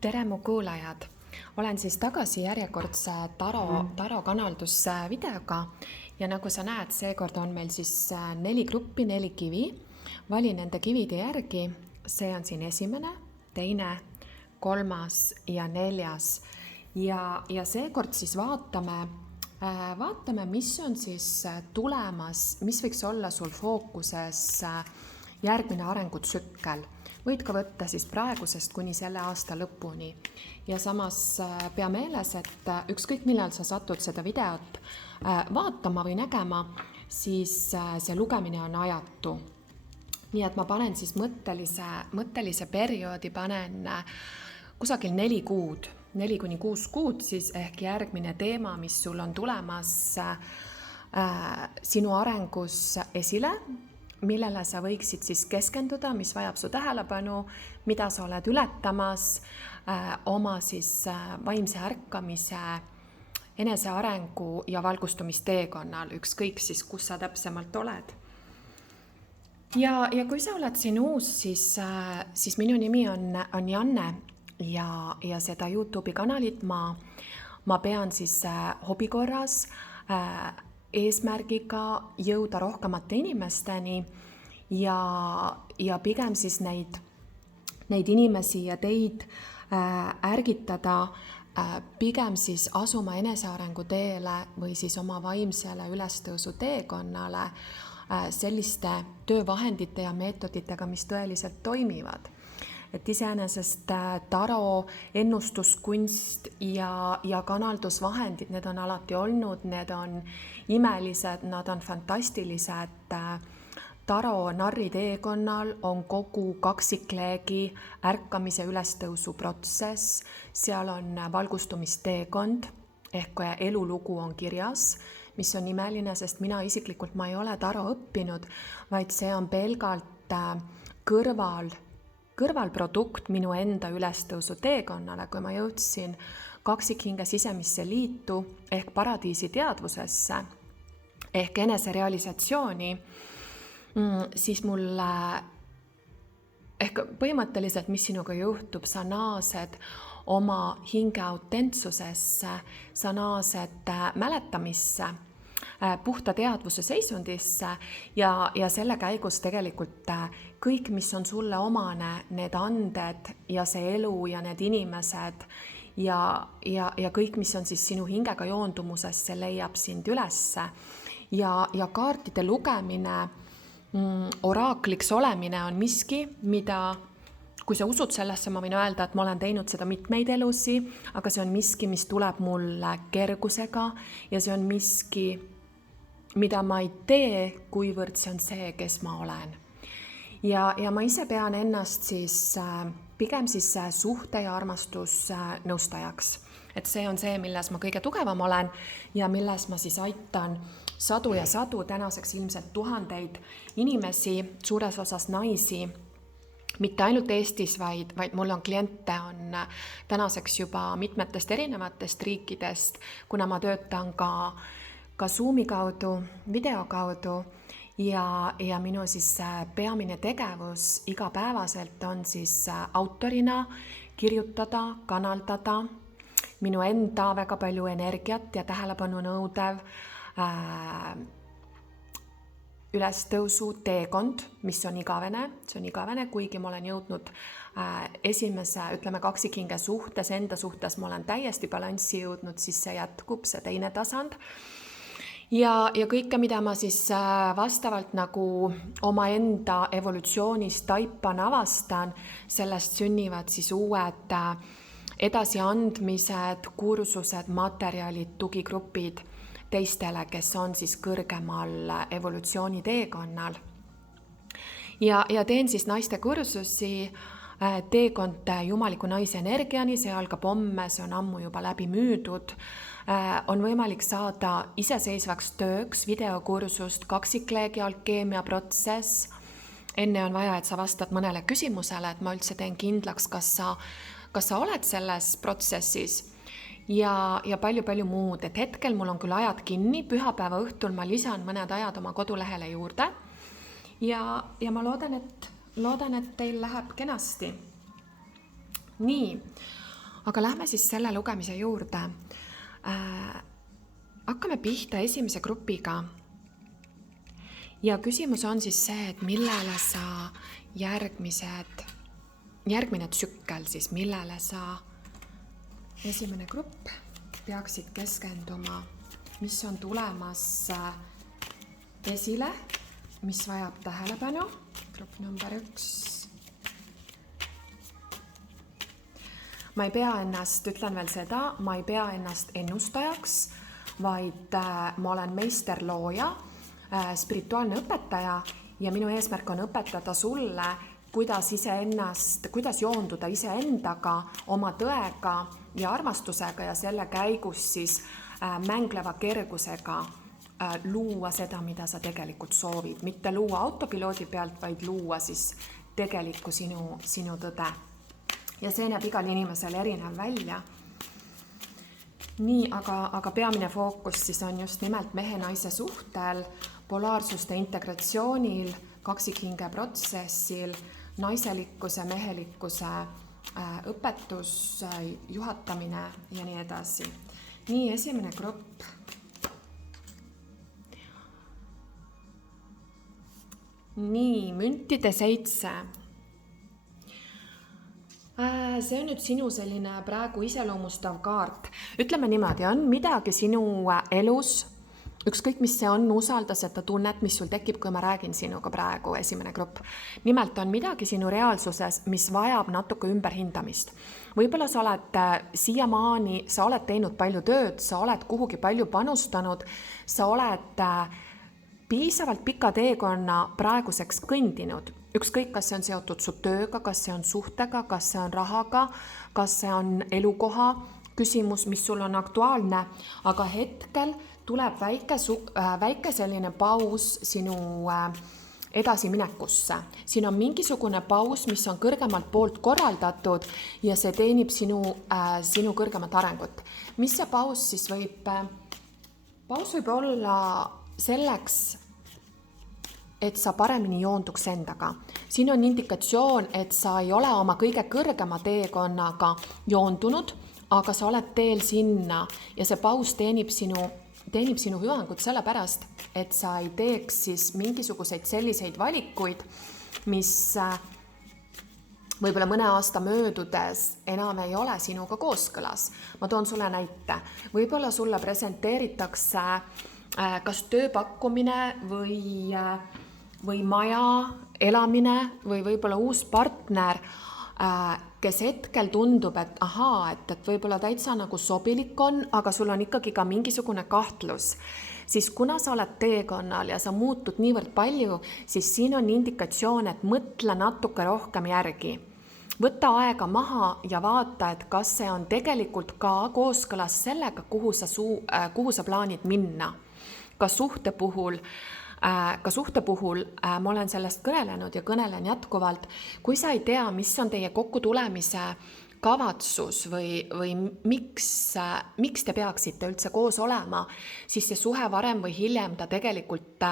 Tere mu kuulajad! Olen siis tagasi järjekordse Taro kanaldusvideoga ja nagu sa näed, seekord on meil siis 4 gruppi, 4 kivi. Vali nende kivide järgi, see on siin esimene, teine, 3. ja 4. Ja seekord siis vaatame, mis on siis tulemas, mis võiks olla sul fookuses järgmine arengutsükkel. Võid ka võtta siis praegusest kuni selle aasta lõpuni. Ja samas pea meeles, et ükskõik millal sa satud seda videot vaatama või nägema, siis see lugemine on ajatu. Nii et ma panen siis mõttelise perioodi, panen kusagil 4 kuud, 4-6 kuud siis ehk järgmine teema, mis sul on tulemas sinu arengus esile, millele sa võiksid siis keskenduda, mis vajab su tähelepanu, mida sa oled ületamas oma siis vaimse ärkamise, enesearengu ja valgustumisteekonnal, ükskõik siis, kus sa täpsemalt oled. Ja kui sa oled siin uus, siis minu nimi on Janne ja seda YouTube'i kanalit ma pean siis hobikorras eesmärgiga jõuda rohkemate inimesteni ja pigem siis neid inimesi ja teid ärgitada pigem siis asuma enesearengu teele või siis oma vaimsele ülestõusu teekonnale selliste töövahendite ja meetoditega, mis tõeliselt toimivad. Et iseenesest taro, ennustuskunst ja kanaldusvahendid, need on alati olnud, need on imelised, nad on fantastilised. Taro narri teekonnal on kogu kaksikleegi ärkamise ülestõusu protsess, seal on valgustumisteekond ehk elulugu on kirjas, mis on imeline, sest mina isiklikult ma ei ole taro õppinud, vaid see on pelgalt kõrvalprodukt minu enda ülestõusu teekonnale, kui ma jõudsin kaksikhinge sisemisse liitu ehk paradiisi teadvusesse ehk eneserealisatsiooni, siis mulle ehk põhimõtteliselt, mis sinuga juhtub, sa naased oma hinge autentsusesse, sa naased mäletamisse, puhta teadvuse seisundisse ja selle käigus tegelikult kõik, mis on sulle omane, need anded ja see elu ja need inimesed ja kõik, mis on siis sinu hingega joondumuses, see leiab sind ülesse ja kaartide lugemine, oraakliks olemine on miski, mida kui sa usud sellesse, ma võin öelda, et ma olen teinud seda mitmeid elusi, aga see on miski, mis tuleb mulle kergusega ja see on miski, mida ma ei tee, kuivõrd see on see, kes ma olen. Ja ma ise pean ennast siis pigem siis suhte- ja armastusnõustajaks. Et see on see, milles ma kõige tugevam olen ja milles ma siis aitan sadu ja sadu, tänaseks ilmselt 1000 inimesi, suures osas naisi, mitte ainult Eestis, vaid mul on kliente on tänaseks juba mitmetest erinevatest riikidest, kuna ma töötan ka Zoomi kaudu, video kaudu ja minu siis peamine tegevus igapäevaselt on siis autorina kirjutada, kanaldada minu enda väga palju energiat ja tähelepanu nõudev ülestõusu teekond, mis on igavene, see on igavene, kuigi ma olen jõudnud esimese, ütleme kaksikhinge suhtes, enda suhtes ma olen täiesti balanssi jõudnud, siis see jätkub, see teine tasand. Ja kõike, mida ma siis vastavalt nagu oma enda evolutsioonist taipan, avastan, sellest sünnivad siis uued edasiandmised, kursused, materjalid, tugigrupid teistele, kes on siis kõrgemal evolutsiooni teekonnal. Ja teen siis naiste kursusi, teekond jumaliku naise energiani, see algab homme, see on ammu juba läbi müüdud. On võimalik saada iseseisvaks tööks videokursust, kaksikleegi alkeemia protsess. Enne on vaja, et sa vastad mõnele küsimusele, et ma üldse teen kindlaks, kas sa oled selles protsessis. Ja palju muud, et hetkel mul on küll ajad kinni, pühapäeva õhtul ma lisan mõned ajad oma kodulehele juurde ja ma loodan, et teil läheb kenasti. Nii, aga lähme siis selle lugemise juurde. Hakkame pihta esimese grupiga. Ja küsimus on siis see, et millele sa järgmine tsükkel siis, millele sa esimene grupp peaksid keskenduma, mis on tulemas esile, mis vajab tähelepanu. Grupp number 1. Ma ei pea ennast, ütlen veel seda, ma ei pea ennast ennustajaks, vaid ma olen meisterlooja, spirituaalne õpetaja ja minu eesmärk on õpetada sulle, kuidas joonduda iseendaga, oma tõega ja armastusega ja selle käigus siis mängleva kergusega luua seda, mida sa tegelikult soovid. Mitte luua autopiloodi pealt, vaid luua siis tegelikku sinu tõde. Ja see näeb igal inimesel erinev välja. Nii, aga peamine fookus siis on just nimelt mehe-naise suhtel, polaarsuste integratsioonil, kaksikhinge protsessil, naiselikkuse, mehelikkuse õpetus, juhatamine ja nii edasi. Nii, esimene grupp. Nii, müntide 7. See on nüüd sinu selline praegu iseloomustav kaart. Ütleme niimoodi, on midagi sinu elus, ükskõik mis see on, usalda seda tunnet, mis sul tekib, kui ma räägin sinuga praegu, esimene grupp. Nimelt on midagi sinu reaalsuses, mis vajab natuke ümberhindamist. Võib-olla sa oled siiamaani, sa oled teinud palju tööd, sa oled kuhugi palju panustanud, sa oled piisavalt pika teekonna praeguseks kõndinud. Ükskõik, kas see on seotud su tööga, kas see on suhtega, kas see on rahaga, kas see on elukoha küsimus, mis sul on aktuaalne, aga hetkel tuleb väike selline paus sinu edasiminekusse. Siin on mingisugune paus, mis on kõrgemalt poolt korraldatud ja see teenib sinu kõrgemat arengut. Mis see paus siis võib? Paus võib olla selleks, et sa paremini joonduks endaga. Siin on indikatsioon, et sa ei ole oma kõige kõrgema teekonnaga joondunud, aga sa oled teel sinna ja see paus teenib sinu hüvangut sellepärast, et sa ei teeks siis mingisuguseid selliseid valikuid, mis võib-olla mõne aasta möödudes enam ei ole sinuga kooskõlas. Ma toon sulle näite. Võib-olla sulle presenteeritakse kas tööpakkumine või maja elamine või võib-olla uus partner, kes hetkel tundub, et et võib-olla täitsa nagu sobilik on, aga sul on ikkagi ka mingisugune kahtlus. Siis kuna sa oled teekonnal ja sa muutud niivõrd palju, siis siin on indikatsioon, et mõtle natuke rohkem järgi. Võta aega maha ja vaata, et kas see on tegelikult ka kooskõlas sellega, kuhu sa plaanid minna. Ka suhte puhul ma olen sellest kõnelenud ja kõnelen jätkuvalt. Kui sa ei tea, mis on teie kokkutulemise kavatsus või miks te peaksite üldse koos olema, siis see suhe varem või hiljem ta tegelikult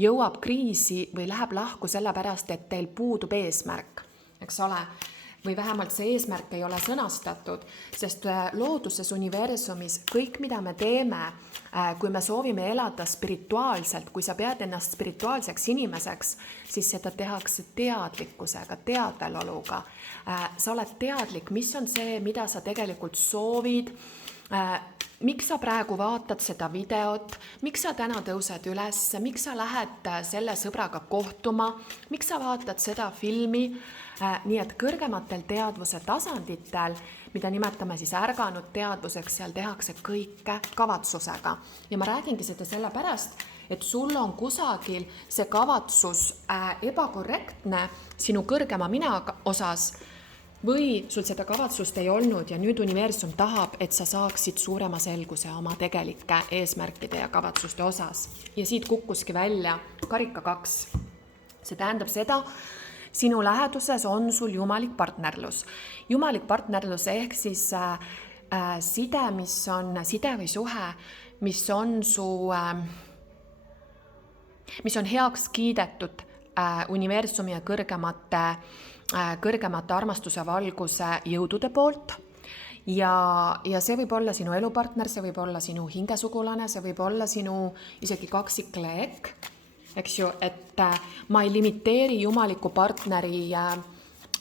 jõuab kriisi või läheb lahku sellepärast, et teil puudub eesmärk, eks ole? Või vähemalt see eesmärk ei ole sõnastatud, sest looduses, universumis, kõik, mida me teeme, kui me soovime elada spirituaalselt, kui sa pead ennast spirituaalseks inimeseks, siis seda tehakse teadlikkusega, teadveloluga. Sa oled teadlik, mis on see, mida sa tegelikult soovid, miks sa praegu vaatad seda videot, miks sa täna tõused üles, miks sa lähed selle sõbraga kohtuma, miks sa vaatad seda filmi. Nii et kõrgematel teadvuse tasanditel, mida nimetame siis ärganud teadvuseks, seal tehakse kõike kavatsusega. Ja ma räägingi seda sellepärast, et sul on kusagil see kavatsus ebakorrektne sinu kõrgema mina osas või sul seda kavatsust ei olnud ja nüüd universum tahab, et sa saaksid suurema selguse oma tegelike eesmärkide ja kavatsuste osas. Ja siit kukkuski välja karika 2. See tähendab seda, sinu läheduses on sul jumalik partnerlus. Jumalik partnerlus ehk siis side, mis on side või suhe, mis on heaks kiidetud universumi ja kõrgemate armastuse valguse jõudude poolt. ja see võib olla sinu elupartner, see võib olla sinu hingesugulane, see võib olla sinu isegi kaksikleek, eks ju, et ma ei limiteeri jumaliku partneri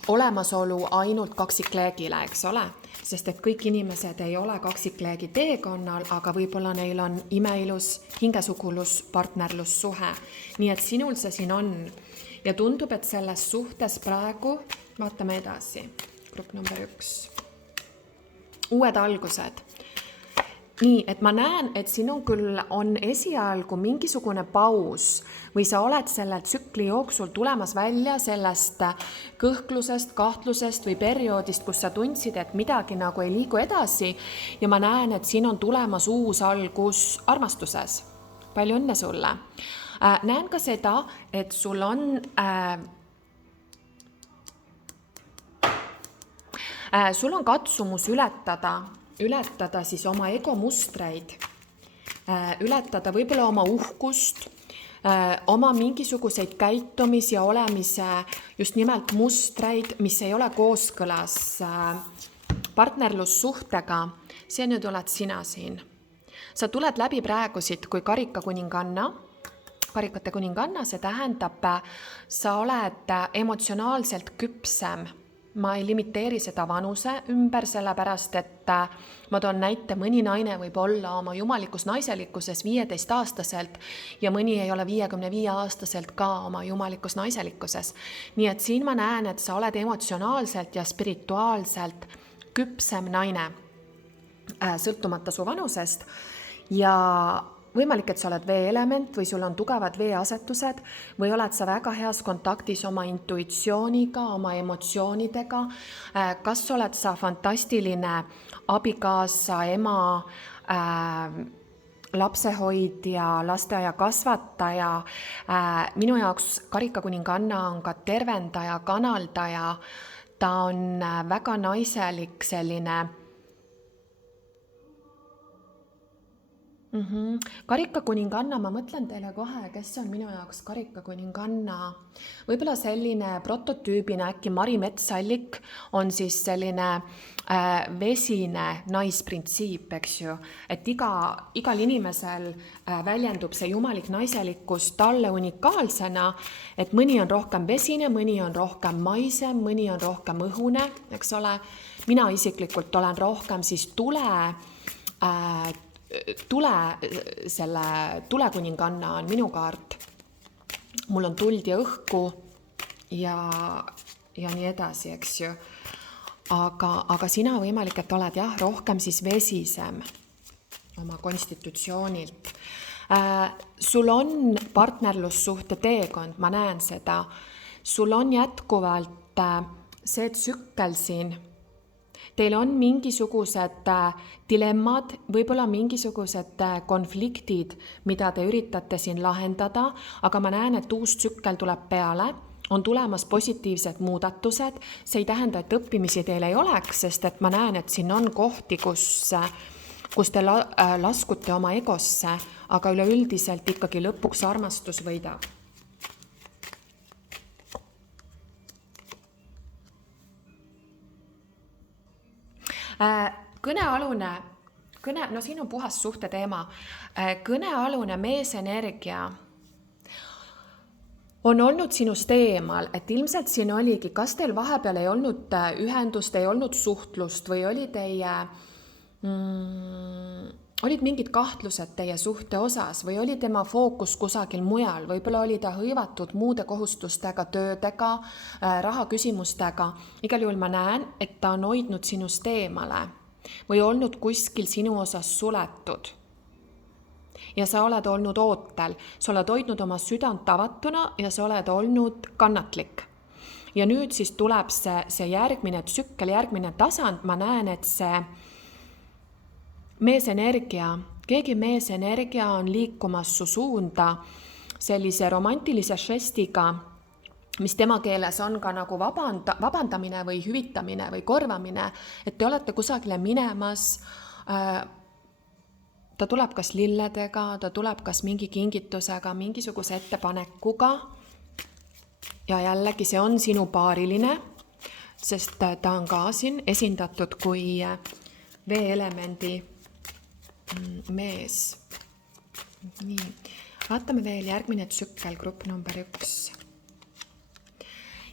olemasolu ainult kaksikleegile, eks ole, sest et kõik inimesed ei ole kaksikleegi teekonnal, aga võib-olla neil on imeilus hingesugulus partnerlussuhe. Nii et sinul see siin on ja tundub, et selles suhtes praegu, vaatame edasi, grupp number 1, uued algused. Nii, et ma näen, et sinul küll on esialgu mingisugune paus või sa oled selle tsükli jooksul tulemas välja sellest kõhklusest, kahtlusest või perioodist, kus sa tundsid, et midagi nagu ei liigu edasi ja ma näen, et siin on tulemas uus algus armastuses. Palju õnne sulle. Näen ka seda, et sul on katsumus ületada siis oma egomustreid, ületada võib-olla oma uhkust, oma mingisuguseid käitumis- ja olemise just nimelt mustreid, mis ei ole kooskõlas partnerlussuhtega. See nüüd oled sina siin. Sa tuled läbi praegu siit kui karikate kuninganna, see tähendab, sa oled emotsionaalselt küpsem. Ma ei limiteeri seda vanuse ümber, sellepärast, et ma toon näite, mõni naine võib olla oma jumalikus naiselikkuses 15-aastaselt ja mõni ei ole 55-aastaselt ka oma jumalikus naiselikkuses. Nii et siin ma näen, et sa oled emotsionaalselt ja spirituaalselt küpsem naine, sõltumata su vanusest ja võimalik, et sa oled veeelement või sul on tugevad veeasetused või oled sa väga heas kontaktis oma intuitsiooniga, oma emotsioonidega. Kas oled sa fantastiline abikaasa, ema, lapsehoidja, lasteaia kasvataja. Minu jaoks karikakuninganna on ka tervendaja, kanaldaja. Ta on väga naiselik selline Karikakuninganna, ma mõtlen teile kohe, kes on minu jaoks karikakuninganna. Võib-olla selline prototüübina äkki Mari Metsallik on siis selline vesine naisprintsiip, eks ju. Et igal inimesel väljendub see jumalik naiselikkus talle unikaalsena, et mõni on rohkem vesine, mõni on rohkem maisem, mõni on rohkem õhune, eks ole. Mina isiklikult olen rohkem siis tulekuninganna on minu kaart. Mul on tuld ja õhku ja nii edasi, eks ju. Aga sina võimalik, et oled rohkem siis vesisem oma konstitutsioonilt. Sul on partnerlussuhte teekond, ma näen seda. Sul on jätkuvalt see tsükkel siin. Teil on mingisugused dilemmad, võib-olla mingisugused konfliktid, mida te üritate siin lahendada, aga ma näen, et uus tsükkel tuleb peale, on tulemas positiivsed muudatused. See ei tähenda, et õppimisi teil ei oleks, sest et ma näen, et siin on kohti, kus te laskute oma egosse, aga üleüldiselt ikkagi lõpuks armastus võidab. Siin on puhas suhte teema. Kõnealune meesenergia on olnud sinust eemal, et ilmselt siin oligi, kas teil vahepeal ei olnud ühendust, ei olnud suhtlust või olid mingid kahtlused teie suhte osas või oli tema fookus kusagil mujal, võib-olla oli ta hõivatud muude kohustustega, töödega, rahaküsimustega. Igal juhul ma näen, et ta on hoidnud sinust eemale või olnud kuskil sinu osas suletud. Ja sa oled olnud ootel, sa oled hoidnud oma südant avatuna ja sa oled olnud kannatlik. Ja nüüd siis tuleb see järgmine tsükkel, järgmine tasand, ma näen, et see keegi meesenergia on liikumas su suunda sellise romantilise žestiga, mis tema keeles on ka nagu vabandamine või hüvitamine või korvamine, et te olete kusagile minemas, ta tuleb kas lilledega, ta tuleb kas mingi kingitusega, mingisuguse ettepanekuga ja jällegi see on sinu paariline, sest ta on ka siin esindatud kui veeelemendi mees. Nii, vaatame veel järgmine tsükkel, grupp number 1.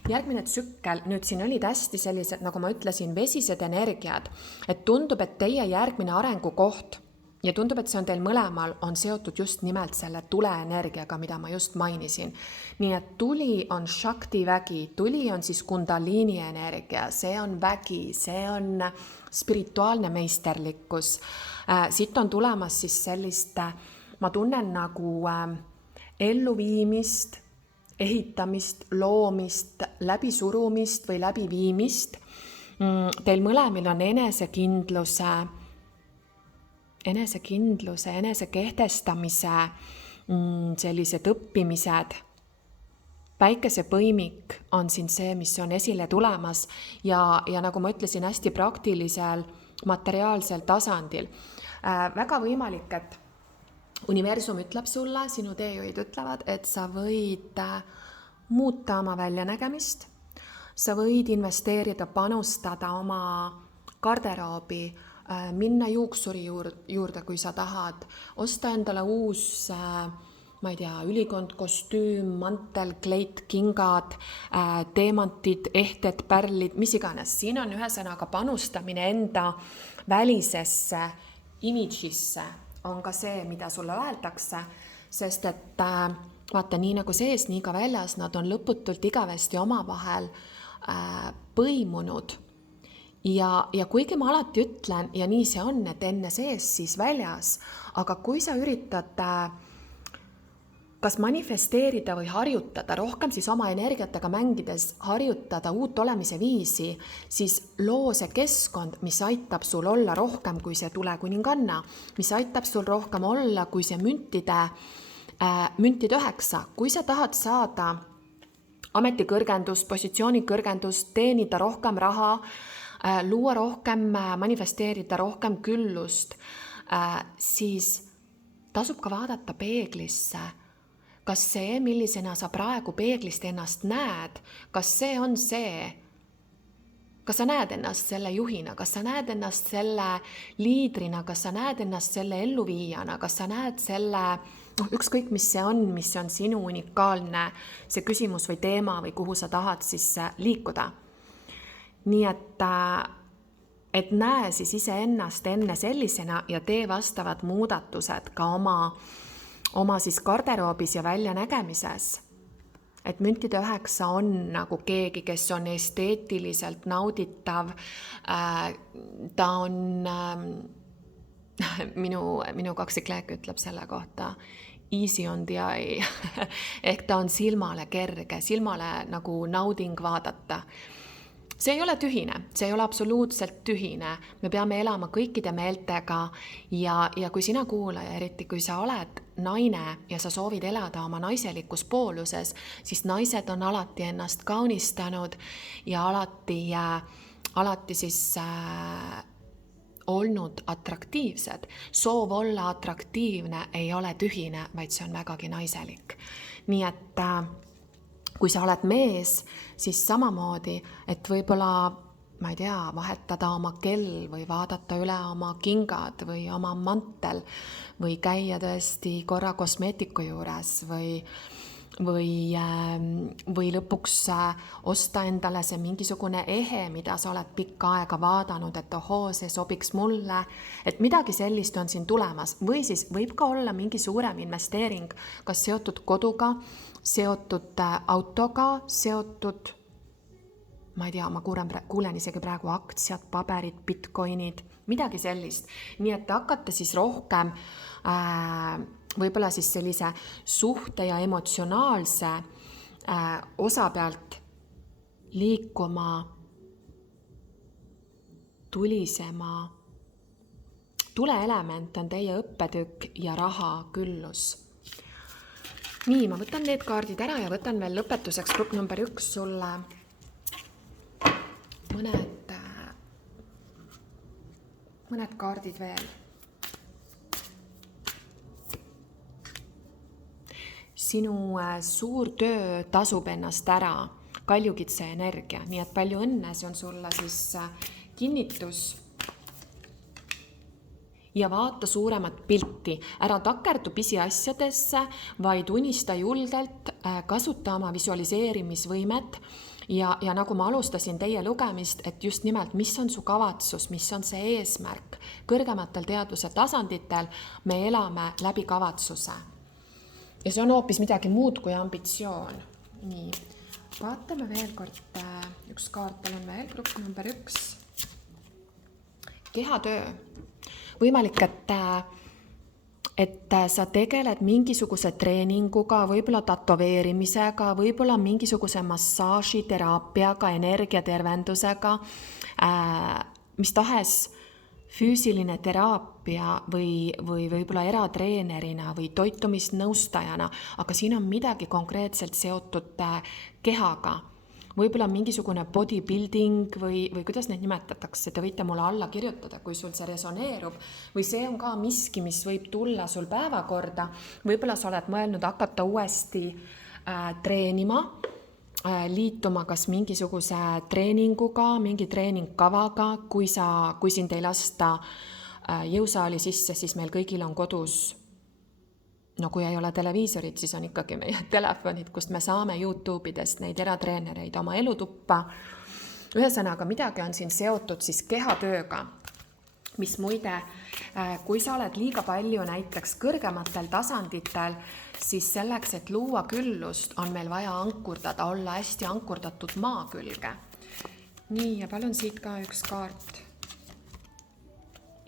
Järgmine tsükkel, nüüd siin olid hästi sellised, nagu ma ütlesin, vesised energiad, et tundub, et teie järgmine arengukoht ja tundub, et see on teil mõlemal, on seotud just nimelt selle tuleenergiaga, mida ma just mainisin. Nii et tuli on Shakti vägi, tuli on siis kundaliini energia, see on vägi, see on spirituaalne meisterlikkus. Siit on tulemas siis sellist, ma tunnen nagu elluviimist, ehitamist, loomist, läbisurumist või läbiviimist. Teil mõlemil on enese kehtestamise sellised õppimised. Päikesepõimik on siin see, mis on esile tulemas ja nagu ma ütlesin, hästi praktilisel, materiaalsel tasandil. Väga võimalik, et universum ütleb sulle, sinu teejuhid ütlevad, et sa võid muuta oma väljanägemist, sa võid investeerida, panustada oma garderoobi, minna juuksuri juurde, kui sa tahad, osta endale uus, ma ei tea, ülikond, kostüüm, mantel, kleit, kingad, teemantid, ehted, pärlid, mis iganes. Siin on ühesõnaga panustamine enda välisesse imidžisse, on ka see, mida sulle öeldakse, sest et vaata, nii nagu sees, nii ka väljas, nad on lõputult igavesti omavahel põimunud. Ja kuigi ma alati ütlen, ja nii see on, et enne sees, siis väljas, aga kui sa üritad kas manifesteerida või harjutada, rohkem siis oma energiatega mängides harjutada uut olemise viisi, siis loo see keskkond, mis aitab sul olla rohkem kui see tulekuninganna, mis aitab sul rohkem olla kui see müntide 9. Kui sa tahad saada ametikõrgendust, positsioonikõrgendust, teenida rohkem raha, luua rohkem, manifesteerida rohkem küllust, siis tasub ka vaadata peeglisse. Kas see, millisena sa praegu peeglist ennast näed, kas see on see, kas sa näed ennast selle juhina, kas sa näed ennast selle liidrina, kas sa näed ennast selle elluviijana, kas sa näed selle, ükskõik mis see on sinu unikaalne see küsimus või teema või kuhu sa tahad siis liikuda. Nii et näe siis iseennast enne sellisena ja tee vastavad muudatused ka oma siis garderoobis ja väljanägemises. Et müntide 9 on nagu keegi, kes on esteetiliselt nauditav. Ta on, minu kaksikleek ütleb selle kohta, easy on the eye. Ehk ta on silmale kerge, silmale nagu nauding vaadata. See ei ole tühine, see ei ole absoluutselt tühine. Me peame elama kõikide meeltega ja kui sina kuulaja, eriti kui sa oled naine ja sa soovid elada oma naiselikus pooluses, siis naised on alati ennast kaunistanud ja alati siis olnud atraktiivsed. Soov olla atraktiivne ei ole tühine, vaid see on vägagi naiselik. Nii et kui sa oled mees, siis samamoodi, et võib-olla, ma ei tea, vahetada oma kell või vaadata üle oma kingad või oma mantel või käia tõesti korra kosmeetiku juures või lõpuks osta endale see mingisugune ehe, mida sa oled pikka aega vaadanud, et ohoo, see sobiks mulle, et midagi sellist on siin tulemas. Või siis võib ka olla mingi suurem investeering, kas seotud koduga, seotud autoga, seotud, ma ei tea, ma kuulen isegi praegu aktsiad, paberid, bitcoinid, midagi sellist. Nii et hakata siis rohkem võib-olla siis sellise suhte ja emotsionaalse osa pealt liikuma tulisema. Tuleelement on teie õppetükk ja raha küllus. Nii, ma võtan need kaardid ära ja võtan veel lõpetuseks grupp number 1 sulle mõned kaardid veel. Sinu suur töö tasub ennast ära, kaljukitse energia, nii et palju õnne, see on sulle siis kinnitus ja vaata suuremat pilti. Ära takerdu pisiasjadesse, vaid unista julgelt, kasuta oma visualiseerimisvõimet ja nagu ma alustasin teie lugemist, et just nimelt, mis on su kavatsus, mis on see eesmärk. Kõrgematel teadvuse tasanditel me elame läbi kavatsuse. Ja see on hoopis midagi muud kui ambitsioon. Nii, vaatame veel kord, üks kaart, tal on veel, grupp number 1. Kehatöö. Võimalik, et sa tegeled mingisuguse treeninguga, võib-olla tatoveerimisega, võib-olla mingisuguse massaaži, teraapiaga, energiatervendusega, mis tahes füüsiline teraapia või võib-olla eratreenerina või toitumisnõustajana, aga siin on midagi konkreetselt seotud kehaga. Võib-olla mingisugune bodybuilding või kuidas neid nimetatakse, te võite mulle alla kirjutada, kui sul see resoneerub. Või see on ka miski, mis võib tulla sul päevakorda. Võib-olla sa oled mõelnud hakata uuesti treenima, liituma kas mingisuguse treeninguga, mingi treeningkavaga. Kui sind ei lasta jõusaali sisse, siis meil kõigil on kodus. No kui ei ole televiisorit, siis on ikkagi meie telefonid, kust me saame YouTube'idest neid eratreenereid oma elutuppa. Ühesõnaga, midagi on siin seotud siis kehatööga, mis muide, kui sa oled liiga palju näiteks kõrgematel tasanditel, siis selleks, et luua küllust, on meil vaja ankurdada, olla hästi ankurdatud maa külge. Nii, ja palun siit ka üks kaart.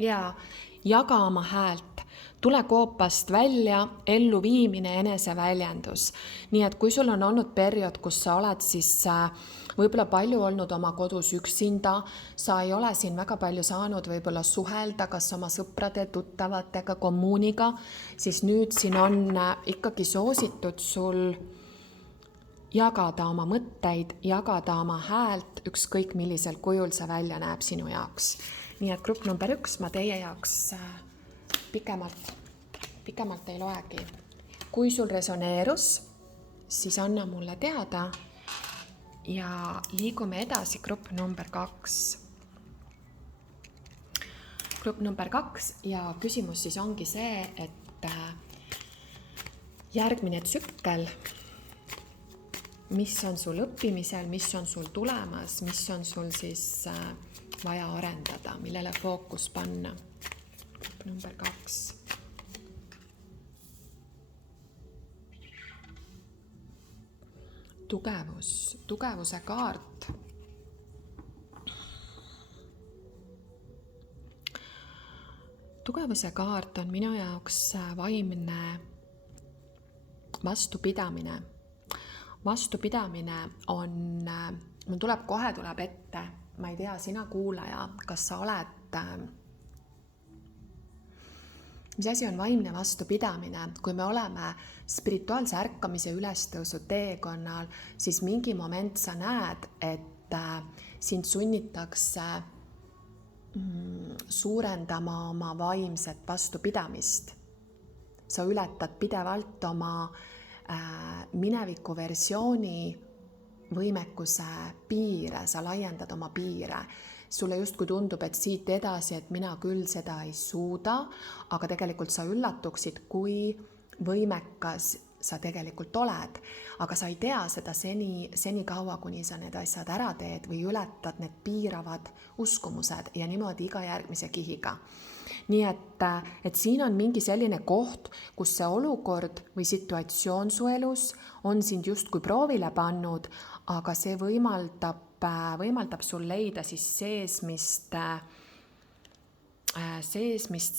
Ja jaga oma häält. Tule koopast välja, elluviimine, eneseväljendus. Nii et kui sul on olnud periood, kus sa oled siis võib-olla palju olnud oma kodus üksinda, sa ei ole siin väga palju saanud võib-olla suhelda, kas oma sõprade, tuttavatega, kommuuniga, siis nüüd siin on ikkagi soositud sul jagada oma mõtteid, jagada oma häält, ükskõik millisel kujul see välja näeb sinu jaoks. Nii et grupp number 1 ma teie jaoks pikemalt ei loegi. Kui sul resoneerus, siis anna mulle teada ja liigume edasi grupp number 2. Grupp number 2 ja küsimus siis ongi see, et järgmine tsükkel, mis on sul õppimisel, mis on sul tulemas, mis on sul siis vaja arendada, millele fookus panna. Number 2. Tugevuse kaart. Tugevuse kaart on minu jaoks vaimne vastupidamine. Vastupidamine on, mul tuleb ette, ma ei tea, sina kuulaja, kas sa oled mis asi on vaimne vastupidamine? Kui me oleme spirituaalse ärkamise ülestõusu teekonnal, siis mingi moment sa näed, et sind sunnitakse suurendama oma vaimset vastupidamist. Sa ületad pidevalt oma mineviku versiooni võimekuse piire, sa laiendad oma piire. Sulle justkui tundub, et siit edasi, et mina küll seda ei suuda, aga tegelikult sa üllatuksid, kui võimekas sa tegelikult oled. Aga sa ei tea seda seni kaua, kuni sa need asjad ära teed või ületad need piiravad uskumused ja niimoodi iga järgmise kihiga. Nii et siin on mingi selline koht, kus see olukord või situatsioon su elus on sind justkui proovile pannud, aga see võimaldab sul leida siis seesmist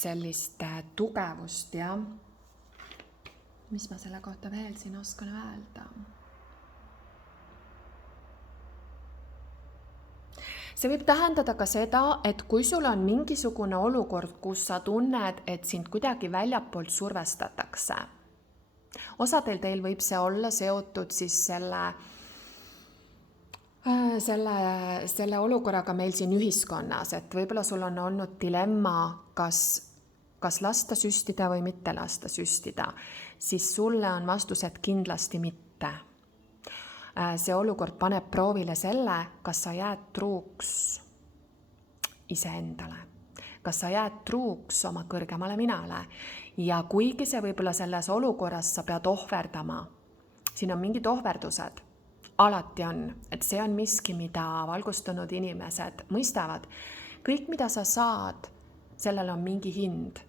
sellist tugevust, ja mis ma selle kohta veel siin oskan öelda? See võib tähendada ka seda, et kui sul on mingisugune olukord, kus sa tunned, et sind kuidagi väljapoolt survestatakse. Osadel teil võib see olla seotud siis selle olukorraga meil siin ühiskonnas, et võib-olla sul on olnud dilemma, kas lasta süstida või mitte lasta süstida, siis sulle on vastus, et kindlasti mitte. See olukord paneb proovile selle, kas sa jääd truuks iseendale, kas sa jääd truuks oma kõrgemale minale. Ja kuigi see võib-olla selles olukorras sa pead ohverdama, siin on mingid ohverdused, alati on, et see on miski, mida valgustunud inimesed mõistavad. Kõik, mida sa saad, sellel on mingi hind,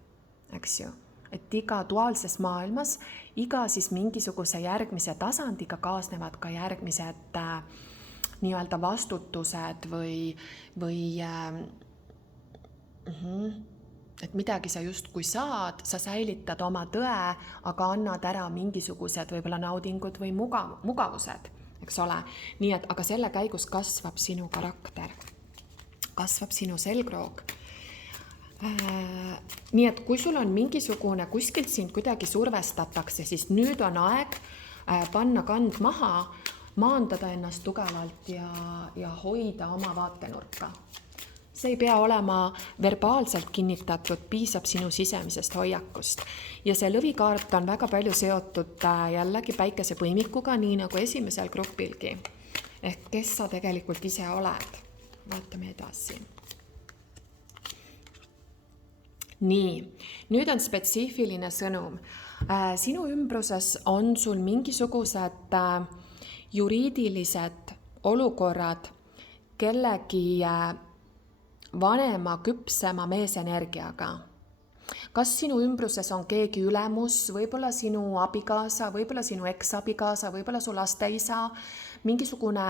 eks ju. Et iga duaalses maailmas, iga siis mingisuguse järgmise tasandiga kaasnevad ka järgmised nii-öelda vastutused või et midagi sa justkui saad, sa säilitad oma tõe, aga annad ära mingisugused võib-olla naudingud või mugavused, eks ole. Nii et, aga selle käigus kasvab sinu karakter, kasvab sinu selgroog. Nii et kui sul on mingisugune, kuskilt sind kuidagi survestatakse, siis nüüd on aeg panna kand maha, maandada ennast tugevalt ja hoida oma vaatenurka. See ei pea olema verbaalselt kinnitatud, piisab sinu sisemisest hoiakust. Ja see lõvikaart on väga palju seotud jällegi päikesepõimikuga, nii nagu esimesel grupilgi. Ehk kes sa tegelikult ise oled. Vaatame edasi. Nii, nüüd on spetsiifiline sõnum. Sinu ümbruses on sul mingisugused juriidilised olukorrad kellegi vanema, küpsema meesenergiaga. Kas sinu ümbruses on keegi ülemus, võib-olla sinu abikaasa, võib-olla sinu eksabikaasa, võib-olla su lasteisa, mingisugune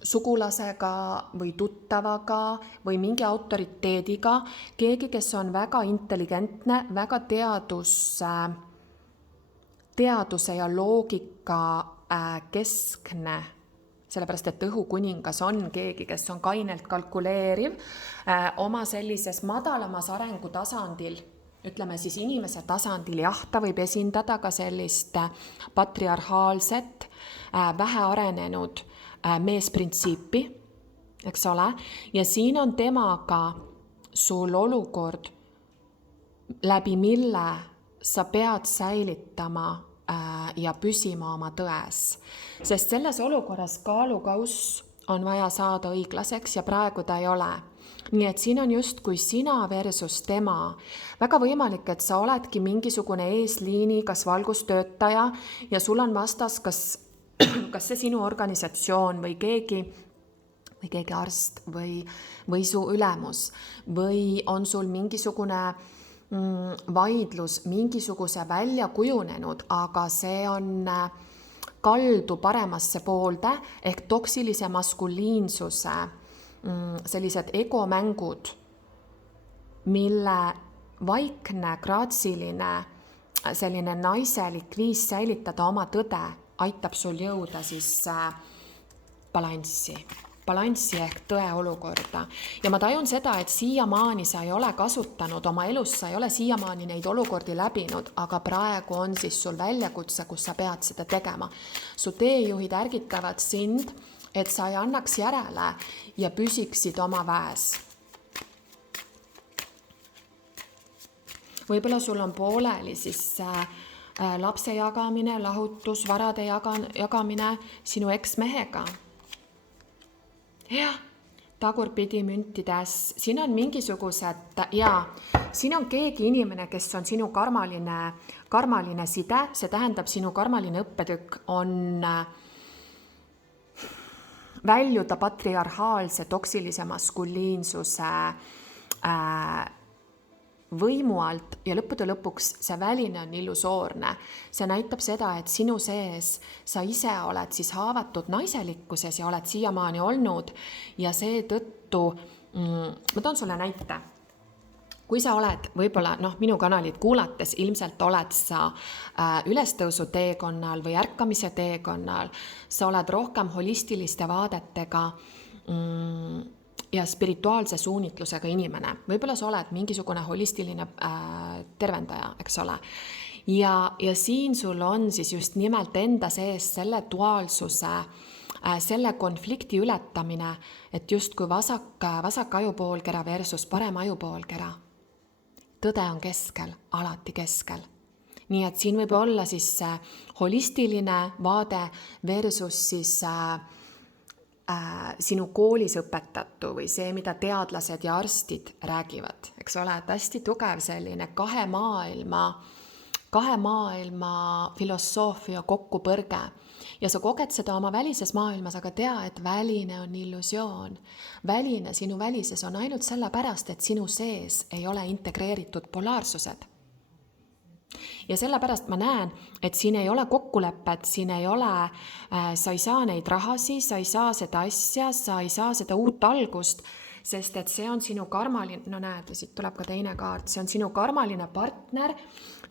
sugulasega või tuttavaga või mingi autoriteediga, keegi, kes on väga intelligentne, väga teaduse ja loogika keskne, sellepärast, et õhukuningas on keegi, kes on kainelt kalkuleeriv oma sellises madalamas arengutasandil, ütleme siis inimese tasandil, jah, ta võib esindada ka sellist patriarhaalset, vähearenenud meesprintsiipi, eks ole, ja siin on temaga sul olukord, läbi mille sa pead säilitama ja püsima oma tões. Sest selles olukorras kaalukauss on vaja saada õiglaseks ja praegu ta ei ole. Nii et siin on justkui sina versus tema. Väga võimalik, et sa oledki mingisugune eesliini, kas valgustöötaja ja sul on vastas kas see sinu organisatsioon või keegi arst või su ülemus või on sul mingisugune vaidlus mingisuguse välja kujunenud, aga see on kaldu paremasse poolde ehk toksilise maskuliinsuse sellised egomängud, mille vaikne, graatsiline, selline naiselik viis säilitada oma tõde aitab sul jõuda siis balanssi ehk tõe olukorda. Ja ma tajun seda, et siiamaani sa ei ole kasutanud oma elus, sa ei ole siiamaani neid olukordi läbinud, aga praegu on siis sul väljakutse, kus sa pead seda tegema. Su teejuhid ärgitavad sind, et sa ei annaks järele ja püsiksid oma väes. Võib-olla sul on pooleli siis lapse jagamine, lahutus, varade jagamine sinu eksmehega. Jah, tagurpidi müntides, siin on mingisugused, siin on keegi inimene, kes on sinu karmaline side, see tähendab sinu karmaline õppetükk on väljuda patriarhaalse toksilise maskuliinsuse võimu alt ja lõppude lõpuks see väline on illusoorne. See näitab seda, et sinu sees sa ise oled siis haavatud naiselikkuses ja oled siiamaani olnud ja seetõttu, ma toon sulle näite. Kui sa oled võib-olla minu kanalit kuulates, ilmselt oled sa ülestõusu teekonnal või ärkamise teekonnal, sa oled rohkem holistiliste vaadetega ja spirituaalse suunitlusega inimene. Võib-olla sa oled mingisugune holistiline tervendaja, eks ole. Ja siin sul on siis just nimelt enda sees selle duaalsuse, selle konflikti ületamine, et justkui vasak ajupoolkera versus parem ajupoolkera. Tõde on keskel, alati keskel. Nii et siin võib olla siis holistiline vaade versus siis sinu koolis õpetatu või see, mida teadlased ja arstid räägivad, eks ole, et hästi tugev selline kahe maailma filosoofia kokkupõrge. Ja sa koged seda oma välises maailmas, aga tea, et väline on illusioon. Sinu välises on ainult sellepärast, et sinu sees ei ole integreeritud polaarsused. Ja sellepärast ma näen, et siin ei ole kokkulepet, siin ei ole, sa ei saa neid rahasi, sa ei saa seda asja, sa ei saa seda uut algust, sest et see on sinu karmaline, no näed, siit tuleb ka teine kaart, see on sinu karmaline partner,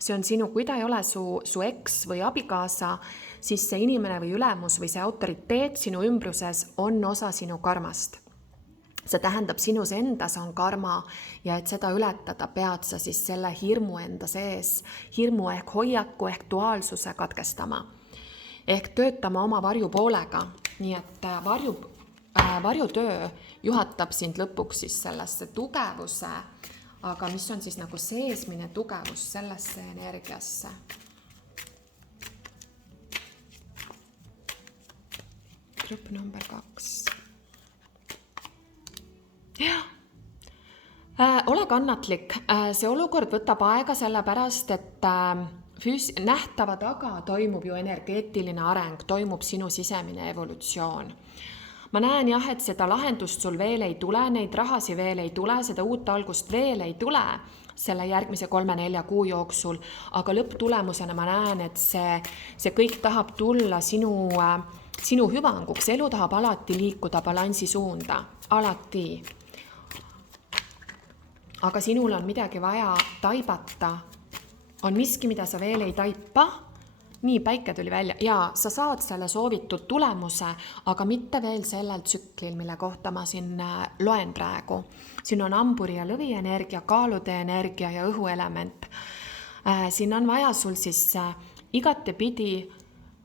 see on sinu, kui ta ei ole su eks või abikaasa, siis see inimene või ülemus või see autoriteet sinu ümbruses on osa sinu karmast. See tähendab, sinus endas on karma ja et seda ületada, pead sa siis selle hirmu enda sees, hirmu ehk hoiaku ehk duaalsuse katkestama. Ehk töötama oma varjupoolega, nii et varjutöö juhatab sind lõpuks siis sellesse tugevuse, aga mis on siis nagu seesmine tugevus sellesse energiasse. Grupp number 2. Ole kannatlik, see olukord võtab aega sellepärast, et nähtava taga toimub ju energeetiline areng, toimub sinu sisemine evolutsioon. Ma näen jah, et seda lahendust sul veel ei tule, neid rahasi veel ei tule, seda uut algust veel ei tule selle järgmise 3-4 kuu jooksul, aga lõpptulemusena ma näen, et see kõik tahab tulla sinu hüvanguks. Elu tahab alati liikuda balansi suunda, alati. Aga sinul on midagi vaja taibata, on miski, mida sa veel ei taipa, nii päike tuli välja ja sa saad selle soovitud tulemuse, aga mitte veel sellel tsüklil, mille kohta ma siin loen praegu. Siin on hamburi ja lõvi energia, kaalude energia ja õhuelement. Siin on vaja sul siis igatepidi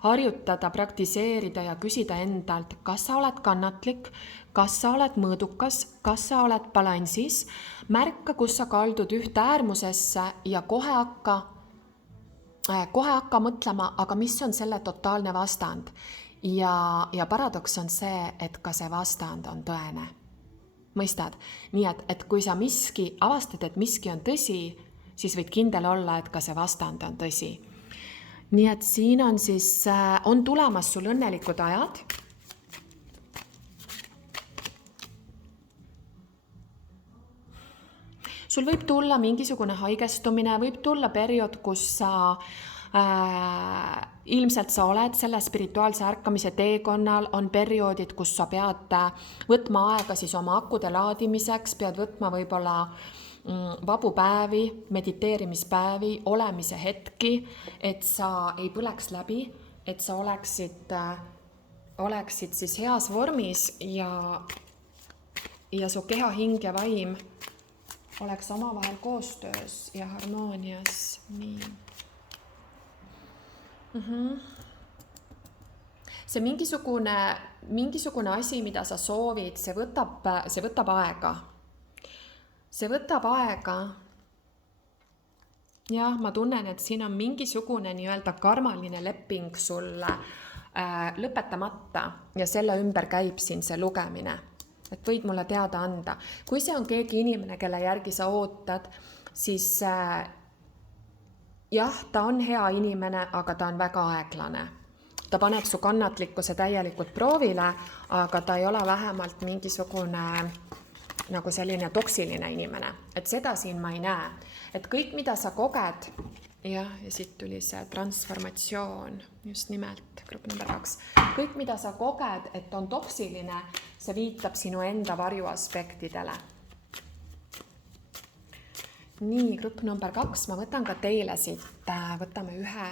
harjutada, praktiseerida ja küsida endalt, kas sa oled kannatlik, kas sa oled mõõdukas, kas sa oled balansis, märka, kus sa kaldud ühte äärmusesse ja kohe hakka mõtlema, aga mis on selle totaalne vastand. Ja paradoks on see, et ka see vastand on tõene. Mõistad? Nii et kui sa avastad, et miski on tõsi, siis võid kindel olla, et ka see vastand on tõsi. Nii et siin on siis, on tulemas sul õnnelikud ajad. Sul võib tulla mingisugune haigestumine, võib tulla periood, kus sa ilmselt sa oled selle spirituaalse ärkamise teekonnal, on perioodid, kus sa pead võtma aega siis oma akude laadimiseks, pead võtma võib-olla vabu päevi, mediteerimispäevi, olemise hetki, et sa ei põleks läbi, et sa oleksid siis heas vormis ja su keha, hing ja vaim oleks omavahel koostöös ja harmoonias. Nii. See mingisugune asi, mida sa soovid, see võtab aega. See võtab aega. Jah, ma tunnen, et siin on mingisugune nii-öelda karmaline leping sulle lõpetamata ja selle ümber käib siin see lugemine. Et võid mulle teada anda. Kui see on keegi inimene, kelle järgi sa ootad, siis jah, ta on hea inimene, aga ta on väga aeglane. Ta paneb su kannatlikkuse täielikult proovile, aga ta ei ole vähemalt mingisugune nagu selline toksiline inimene. Et seda siin ma ei näe. Et kõik, mida sa koged, ja siit tuli see transformatsioon, just nimelt, grupp number 2. Kõik, mida sa koged, et on toksiline, see viitab sinu enda varju aspektidele. Nii, grupp number 2, ma võtan ka teile siit, võtame ühe.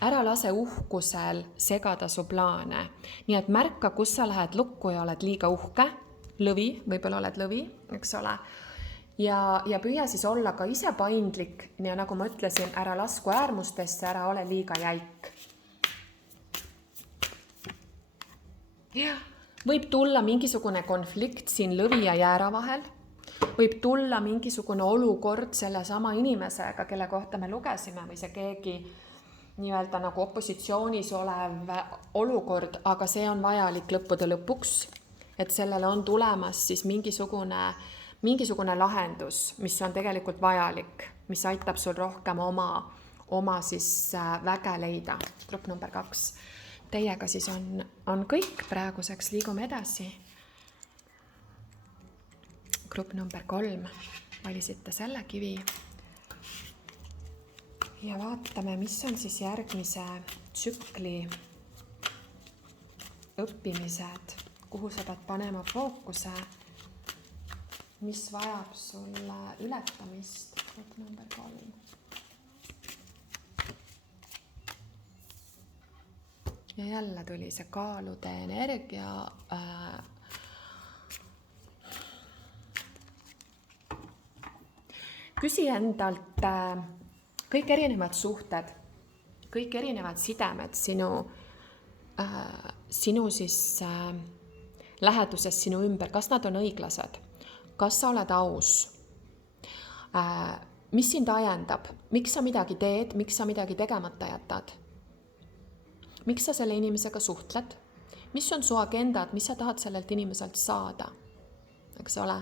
Ära lase uhkusel segada su plaane. Nii et märka, kus sa lähed lukku ja oled liiga uhke. Lõvi, võib-olla oled lõvi, eks ole. Ja püüa siis olla ka ise paindlik. Ja nagu ma ütlesin, ära lasku äärmustesse, ära ole liiga jäik. Võib tulla mingisugune konflikt siin lõvi ja jäära vahel. Võib tulla mingisugune olukord selle sama inimesega, kelle kohta me lugesime või see keegi nii-öelda nagu opositsioonis olev olukord, aga see on vajalik lõppude lõpuks, et sellele on tulemas siis mingisugune lahendus, mis on tegelikult vajalik, mis aitab sul rohkem oma siis väge leida. Grupp number 2. Teiega siis on kõik, praeguseks liigume edasi. Grupp number 3, valisite selle kivi. Ja vaatame, mis on siis järgmise tsükli õppimised, kuhu sa pead panema fookuse, mis vajab sulle ületamist. Grupp number 3. Ja jälle tuli see kaalude energia. Küsi endalt kõik erinevad suhted, kõik erinevad sidemed sinu siis läheduses, sinu ümber, kas nad on õiglased, kas sa oled aus, mis sind ajendab, miks sa midagi teed, miks sa midagi tegemata jätad, miks sa selle inimesega suhtled, mis on su agendad, mis sa tahad sellelt inimeselt saada, eks ole.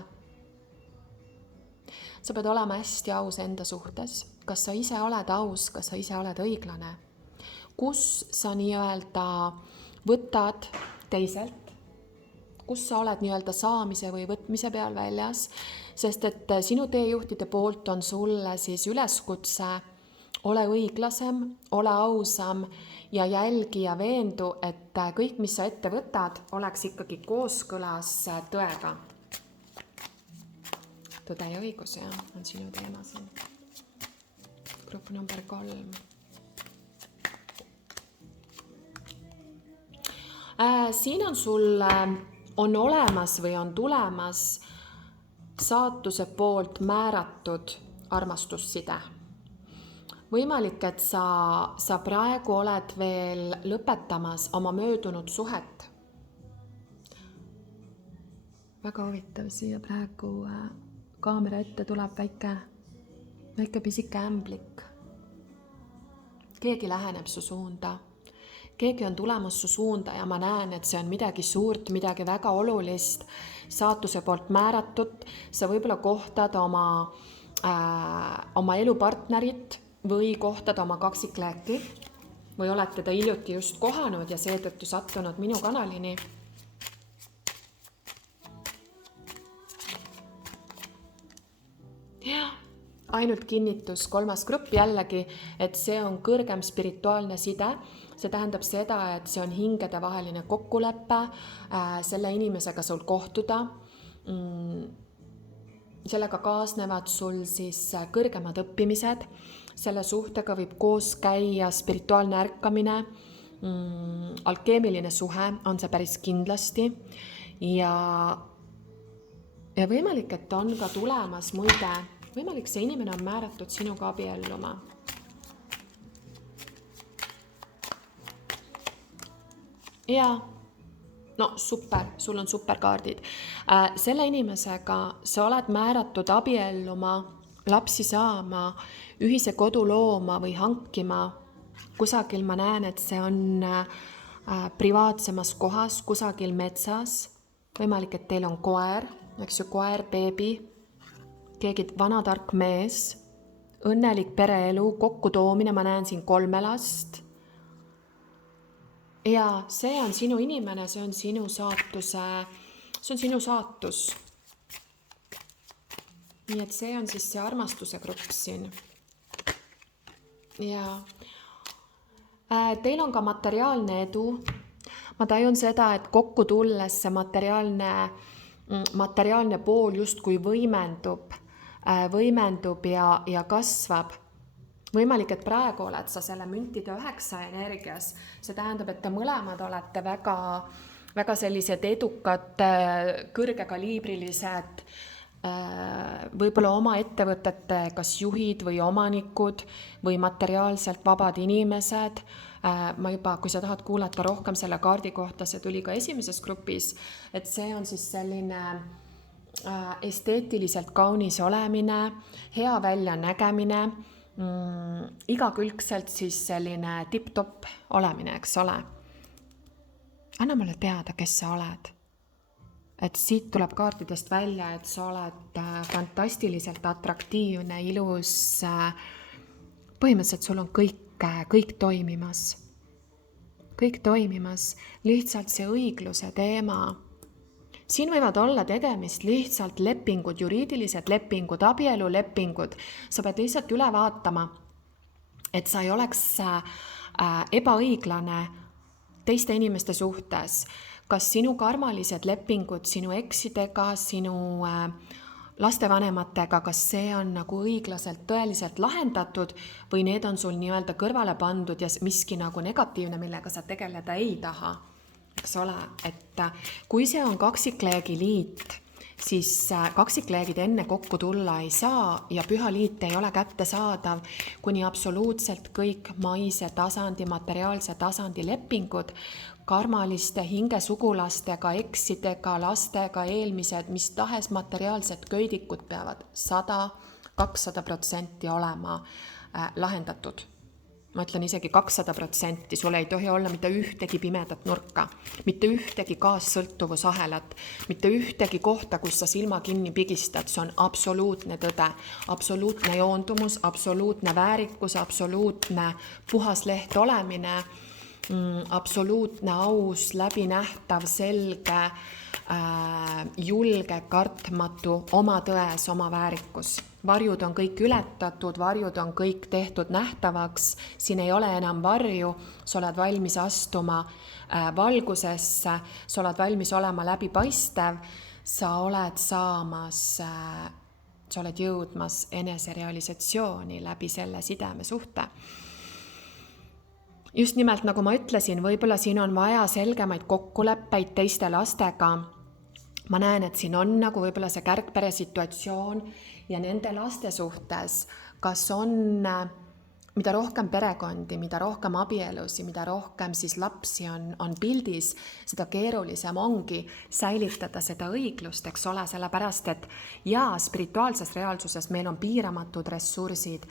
Sa pead olema hästi aus enda suhtes, kas sa ise oled aus, kas sa ise oled õiglane, kus sa nii-öelda võtad teiselt, kus sa oled nii-öelda saamise või võtmise peal väljas, sest et sinu teejuhtide poolt on sulle siis üleskutse, ole õiglasem, ole ausam ja jälgi ja veendu, et kõik, mis sa ette võtad, oleks ikkagi kooskõlas tõega. Tõde ja õigus, jah, on sinu teema siin. Grupp number 3. Siin on sul on olemas või on tulemas saatuse poolt määratud armastusside. Võimalik, et sa praegu oled veel lõpetamas oma möödunud suhet. Väga huvitav, siia praegu kaamera ette tuleb väike pisike ämblik. Keegi läheneb su suunda. Keegi on tulemas su suunda ja ma näen, et see on midagi suurt, midagi väga olulist, saatuse poolt määratud. Sa võib-olla kohtad oma elupartnerit või kohtad oma kaksikläki või oled teda hiljuti just kohanud ja seetõttu sattunud minu kanalini. Ainult kinnitus, 3. grupp jällegi, et see on kõrgem spirituaalne side. See tähendab seda, et see on hingedevaheline kokkulepe, selle inimesega sul kohtuda. Sellega kaasnevad sul siis kõrgemad õppimised. Selle suhtega võib koos käia spirituaalne ärkamine, alkeemiline suhe on see päris kindlasti. Ja võimalik, et on ka tulemas muide. Võimalik, see inimene on määratud sinuga abielluma. Ja, no super, sul on superkaardid. Selle inimesega sa oled määratud abielluma, lapsi saama, ühise kodu looma või hankima. Kusagil ma näen, et see on privaatsemas kohas, kusagil metsas. Võimalik, et teil on koer, eks ju, koer, beebi. Keegi vana tark mees, õnnelik pereelu, kokkutoomine, ma näen siin 3 last. Ja see on sinu inimene, see on sinu saatuse, see on sinu saatus. Nii et see on siis see armastuse grupp siin. Ja teil on ka materiaalne edu. Ma tajun seda, et kokku tulles see materiaalne pool justkui võimendub ja kasvab. Võimalik, et praegu oled sa selle müntide 9 energias. See tähendab, et te mõlemad olete väga, väga sellised edukad, kõrgekaliibrilised, võib-olla oma ettevõtete kas juhid või omanikud või materiaalselt vabad inimesed. Ma juba, kui sa tahad kuulata rohkem selle kaardi kohta, see tuli ka esimeses grupis, et see on siis selline esteetiliselt kaunis olemine, hea väljanägemine, igakülgselt siis selline tipp-topp olemine, eks ole. Anna mulle teada, kes sa oled. Et siit tuleb kaartidest välja, et sa oled fantastiliselt atraktiivne, ilus. Põhimõtteliselt sul on kõik toimimas. Kõik toimimas, lihtsalt see õigluse teema. Siin võivad olla tegemist lihtsalt lepingud, juriidilised lepingud, abielulepingud. Sa pead lihtsalt üle vaatama, et sa ei oleks ebaõiglane teiste inimeste suhtes. Kas sinu karmalised lepingud sinu eksidega, sinu lastevanematega, kas see on nagu õiglaselt, tõeliselt lahendatud või need on sul nii-öelda kõrvale pandud ja miski nagu negatiivne, millega sa tegeleda ei taha, eks ole. Et kui see on kaksikleegi liit, siis kaksikleegid enne kokku tulla ei saa ja püha liit ei ole kättesaadav, kuni absoluutselt kõik maise tasandi, materiaalse tasandi lepingud, karmaliste hingesugulastega, eksidega, lastega, eelmised, mis tahes materiaalsed köidikud peavad 100-200% olema lahendatud. Ma ütlen isegi 200%, sul ei tohi olla mitte ühtegi pimedat nurka, mitte ühtegi kaassõltuvusahelat, mitte ühtegi kohta, kus sa silma kinni pigistad, see on absoluutne tõde, absoluutne joondumus, absoluutne väärikus, absoluutne puhas leht olemine, absoluutne aus, läbinähtav, selge, julge, kartmatu, oma tões, oma väärikus. Varjud on kõik ületatud, varjud on kõik tehtud nähtavaks, siin ei ole enam varju, sa oled valmis astuma valgusesse, sa oled valmis olema läbipaistev, sa oled jõudmas eneserealisatsiooni läbi selle sideme suhte. Just nimelt, nagu ma ütlesin, võib-olla siin on vaja selgemaid kokkuleppeid teiste lastega. Ma näen, et siin on nagu võib-olla see kärgpere situatsioon ja nende laste suhtes, kas on, mida rohkem perekondi, mida rohkem abielusi, mida rohkem siis lapsi on pildis, seda keerulisem ongi säilitada seda õiglust, eks ole, sellepärast, et spirituaalses reaalsuses meil on piiramatud ressursid,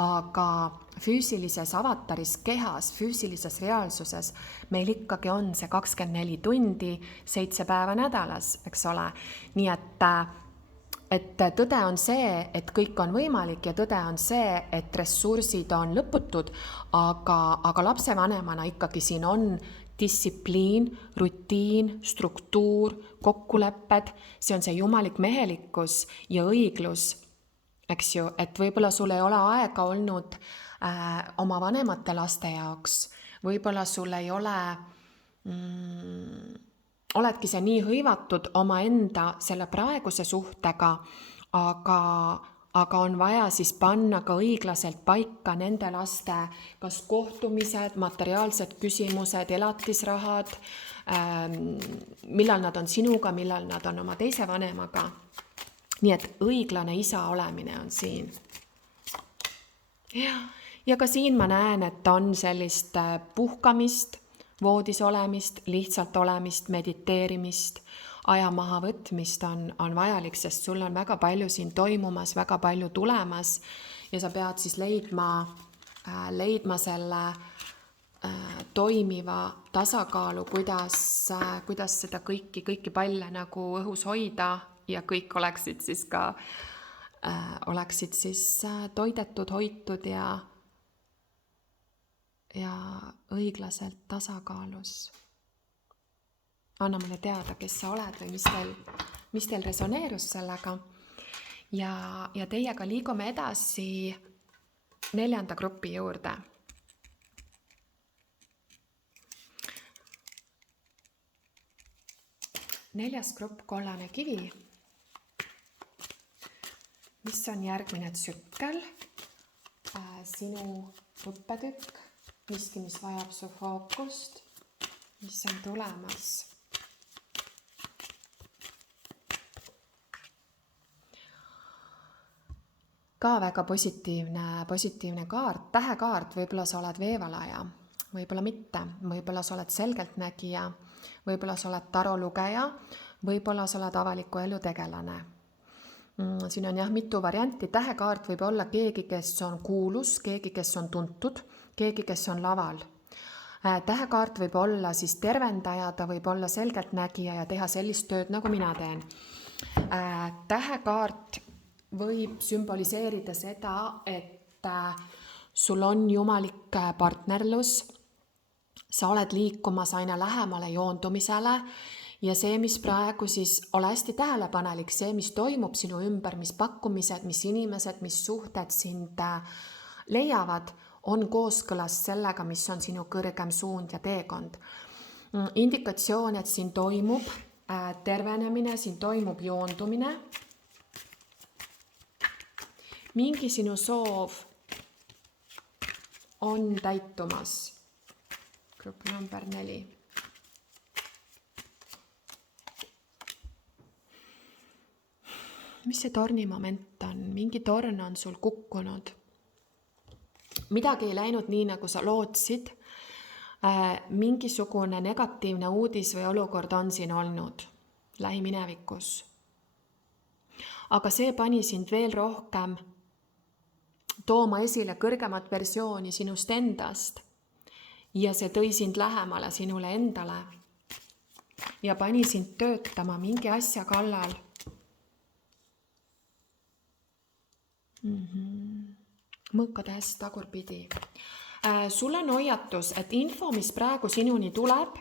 aga füüsilises avataris kehas, füüsilises reaalsuses meil ikkagi on see 24 tundi, 7 päeva nädalas, eks ole. Nii et tõde on see, et kõik on võimalik ja tõde on see, et ressursid on lõputud, aga lapsevanemana ikkagi siin on distsipliin, rutiin, struktuur, kokkulepped, see on see jumalik mehelikkus ja õiglus. Eks ju, et võib-olla sul ei ole aega olnud oma vanemate laste jaoks, võib-olla sul ei ole, oledki see nii hõivatud oma enda selle praeguse suhtega, aga on vaja siis panna ka õiglaselt paika nende laste kas kohtumised, materiaalsed küsimused, elatisrahad, millal nad on sinuga, millal nad on oma teise vanemaga. Nii et õiglane isa olemine on siin. Ja ka siin ma näen, et on sellist puhkamist, voodis olemist, lihtsalt olemist, mediteerimist, aja maha võtmist on vajalik, sest sul on väga palju siin toimumas, väga palju tulemas ja sa pead siis leidma selle toimiva tasakaalu, kuidas seda kõiki palle nagu õhus hoida ja kõik oleksid siis toidetud, hoitud ja õiglaselt tasakaalus. Anna mulle teada, kes sa oled või mis teil resoneerus sellega. Ja teiega liigume edasi 4. grupi juurde. Neljas grupp, kollane kivi. Mis on järgmine tsükkel? Sinu õppetükk, miski, mis vajab su fookust, mis on tulemas. Ka väga positiivne kaart, tähekaart, võib-olla sa oled veevalaja, võib-olla mitte, võib-olla sa oled selgeltnägija, võib-olla sa oled tarolugeja, võib-olla sa oled avaliku elu tegelane. Siin on jah mitu varianti. Tähekaart võib olla keegi, kes on kuulus, keegi, kes on tuntud, keegi, kes on laval. Tähekaart võib olla siis tervendaja, ta võib olla selgeltnägija ja teha sellist tööd, nagu mina teen. Tähekaart võib sümboliseerida seda, et sul on jumalik partnerlus, sa oled liikumas aina lähemale joondumisele ja see, mis praegu siis, ole hästi tähelepanelik, see, mis toimub sinu ümber, mis pakkumised, mis inimesed, mis suhted sind leiavad, on kooskõlas sellega, mis on sinu kõrgem suund ja teekond. Indikatsioon, et siin toimub tervenemine, siin toimub joondumine. Mingi sinu soov on täitumas. Grupp number 4. Mis see torni moment on? Mingi torn on sul kukkunud. Midagi ei läinud nii, nagu sa lootsid. Mingisugune negatiivne uudis või olukord on siin olnud lähiminevikus. Aga see pani sind veel rohkem tooma esile kõrgemat versiooni sinust endast ja see tõi sind lähemale sinule endale ja pani sind töötama mingi asja kallal. Mõõkatähest tagurpidi. Sul on hoiatus, et info, mis praegu sinuni tuleb,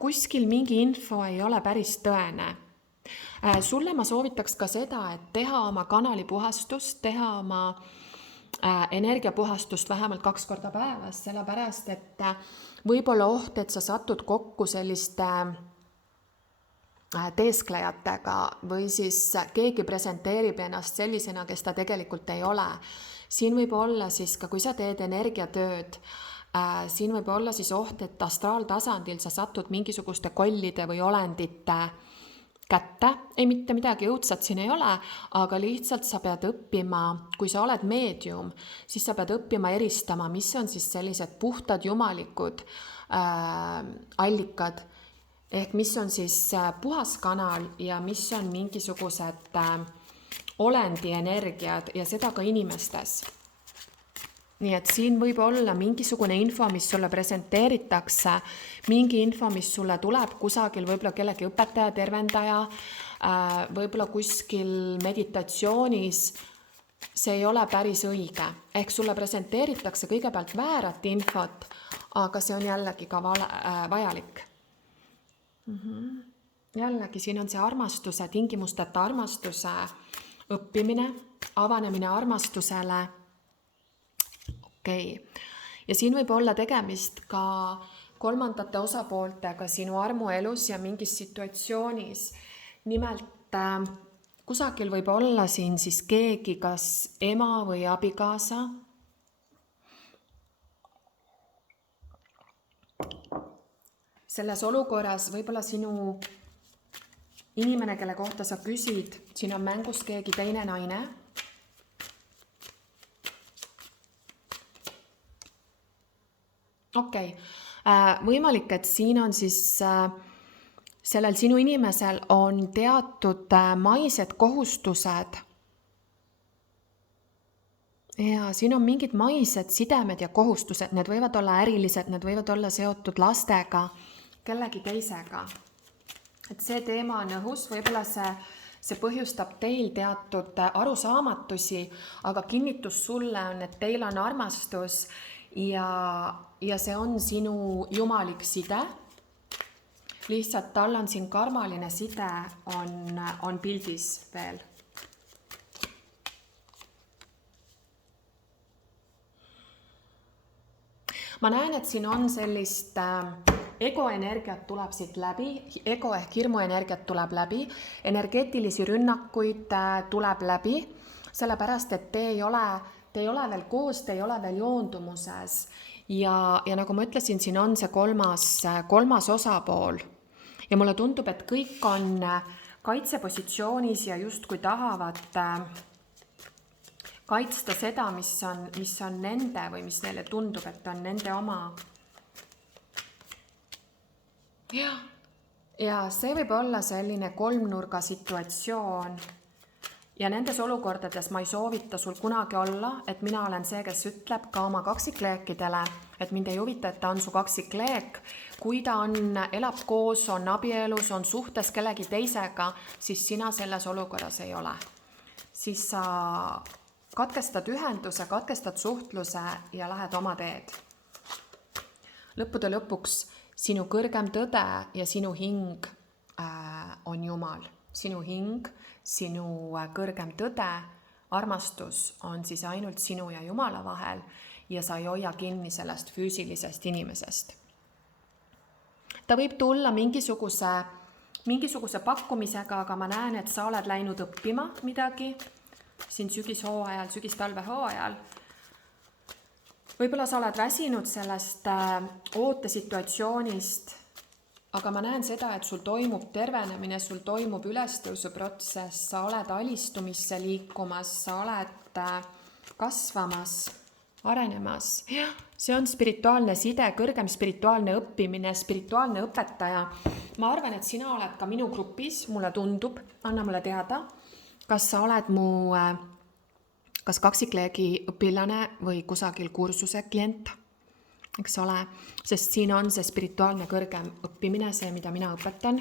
kuskil mingi info ei ole päris tõene. Sulle ma soovitaks ka seda, et teha oma kanalipuhastust, teha oma energiapuhastust vähemalt 2 korda päevas, sellepärast, et võib-olla oht, et sa satud kokku selliste teesklejatega või siis keegi presenteerib ennast sellisena, kes ta tegelikult ei ole. Siin võib olla siis ka, kui sa teed energiatööd, siin võib olla siis oht, et astraaltasandil sa satud mingisuguste kollide või olendite kätte. Ei, mitte midagi õudsat siin ei ole, aga lihtsalt sa pead õppima, kui sa oled meedium, siis sa pead õppima eristama, mis on siis sellised puhtad jumalikud allikad, ehk mis on siis puhas kanal ja mis on mingisugused olendi energiad ja seda ka inimestes. Nii et siin võib olla mingisugune info, mis sulle presenteeritakse, mingi info, mis sulle tuleb kusagil, võib-olla kellegi õpetaja, tervendaja, võib-olla kuskil meditatsioonis, see ei ole päris õige. Ehk sulle presenteeritakse kõigepealt väärat infot, aga see on jällegi ka vajalik. Jällegi siin on see armastuse, tingimusteta armastuse õppimine, avanemine armastusele. Okei. Ja siin võib olla tegemist ka kolmandate osapooltega sinu armuelus ja mingis situatsioonis. Nimelt kusagil võib olla siin siis keegi, kas ema või abikaasa. Selles olukorras võib-olla sinu inimene, kelle kohta sa küsid, siin on mängus keegi teine naine. Okei. Võimalik, et siin on siis sellel sinu inimesel on teatud maised kohustused. Ja siin on mingid maised sidemed ja kohustused, need võivad olla ärilised, need võivad olla seotud lastega, kellegi teisega. Et see teema on õhus, võib-olla see põhjustab teil teatud arusaamatusi, aga kinnitus sulle on, et teil on armastus ja see on sinu jumalik side. Lihtsalt tal on siin karmaline side on pildis veel. Ma näen, et siin on sellist egoenergiat tuleb siit läbi, ego ehk hirmuenergiat tuleb läbi, energeetilisi rünnakuid tuleb läbi, sellepärast, et te ei ole veel koos, te ei ole veel joondumuses. Ja nagu ma ütlesin, siin on see kolmas osapool. Ja mulle tundub, et kõik on kaitsepositsioonis ja justkui tahavad kaitsta seda, mis on nende või mis neile tundub, et on nende oma. Ja see võib olla selline kolmnurga situatsioon ja nendes olukordades ma ei soovita sul kunagi olla, et mina olen see, kes ütleb ka oma kaksikleekidele, et mind ei huvita, et ta on su kaksikleek. Kui ta elab koos, on abielus, on suhtes kellegi teisega, siis sina selles olukorras ei ole. Siis sa katkestad ühenduse, katkestad suhtluse ja lähed oma teed. Lõppude lõpuks sinu kõrgem tõde ja sinu hing on Jumal. Sinu hing, sinu kõrgem tõde, armastus on siis ainult sinu ja Jumala vahel ja sa ei hoia kinni sellest füüsilisest inimesest. Ta võib tulla mingisuguse pakkumisega, aga ma näen, et sa oled läinud õppima midagi siin sügis-talvehooajal. Võib-olla sa oled väsinud sellest ootesituatsioonist, aga ma näen seda, et sul toimub tervenemine, sul toimub ülestõusuprotsess, sa oled alistumisse liikumas, sa oled kasvamas, arenemas. See on spirituaalne side, kõrgem spirituaalne õppimine, spirituaalne õpetaja. Ma arvan, et sina oled ka minu grupis, mulle tundub, anna mulle teada, kas sa oled kas kaksikleegi õpilane või kusagil kursuse klient. Eks ole, sest siin on see spirituaalne kõrgem õppimine, see, mida mina õpetan.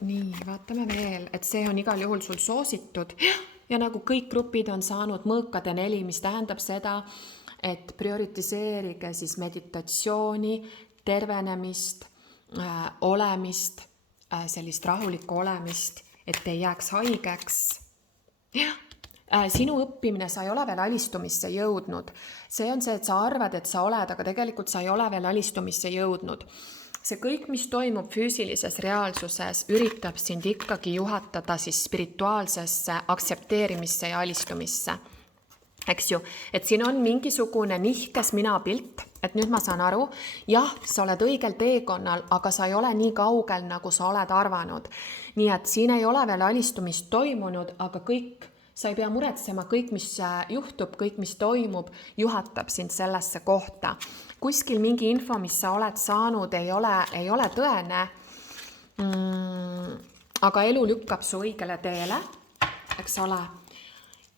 Nii, vaatame veel, et see on igal juhul sul soositud. Ja nagu kõik grupid on saanud mõõkade 4, mis tähendab seda, et prioritiseerige siis meditatsiooni, tervenemist, olemist, sellist rahulikku olemist, et ei jääks haigeks. Sinu õppimine, sa ei ole veel alistumisse jõudnud. See on see, et sa arvad, et sa oled, aga tegelikult sa ei ole veel alistumisse jõudnud. See kõik, mis toimub füüsilises reaalsuses, üritab sind ikkagi juhatada siis spirituaalsesse aktsepteerimisse ja alistumisse. Eks ju, et siin on mingisugune nihkes minapilt, et nüüd ma saan aru, jah, sa oled õigel teekonnal, aga sa ei ole nii kaugel, nagu sa oled arvanud. Nii et siin ei ole veel alistumist toimunud, aga sa ei pea muretsema, kõik, mis juhtub, kõik, mis toimub, juhatab sind sellesse kohta. Kuskil mingi info, mis sa oled saanud, ei ole tõene, aga elu lükkab su õigele teele, eks ole.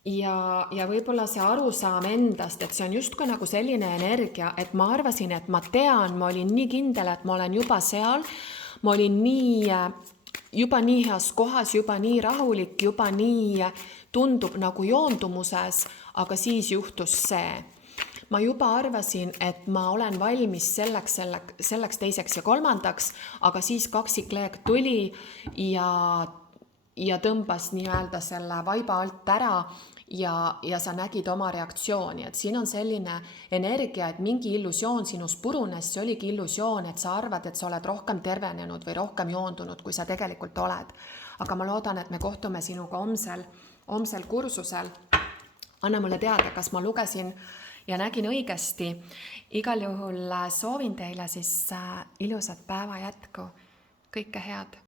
Ja võib-olla see arusaam endast, et see on justkui nagu selline energia, et ma arvasin, et ma tean, ma olin nii kindel, et ma olen juba seal, ma olin juba nii heas kohas, juba nii rahulik, juba nii tundub nagu joondumuses, aga siis juhtus see. Ma juba arvasin, et ma olen valmis selleks teiseks ja kolmandaks, aga siis kaksikleek tuli ja tõmbas nii-öelda selle vaiba alt ära ja sa nägid oma reaktsiooni. Et siin on selline energia, et mingi illusioon sinus purunes, see oligi illusioon, et sa arvad, et sa oled rohkem tervenenud või rohkem joondunud, kui sa tegelikult oled. Aga ma loodan, et me kohtume sinuga homsel kursusel. Anna mulle teada, kas ma lugesin ja nägin õigesti. Igal juhul soovin teile siis ilusat päeva jätku. Kõike head.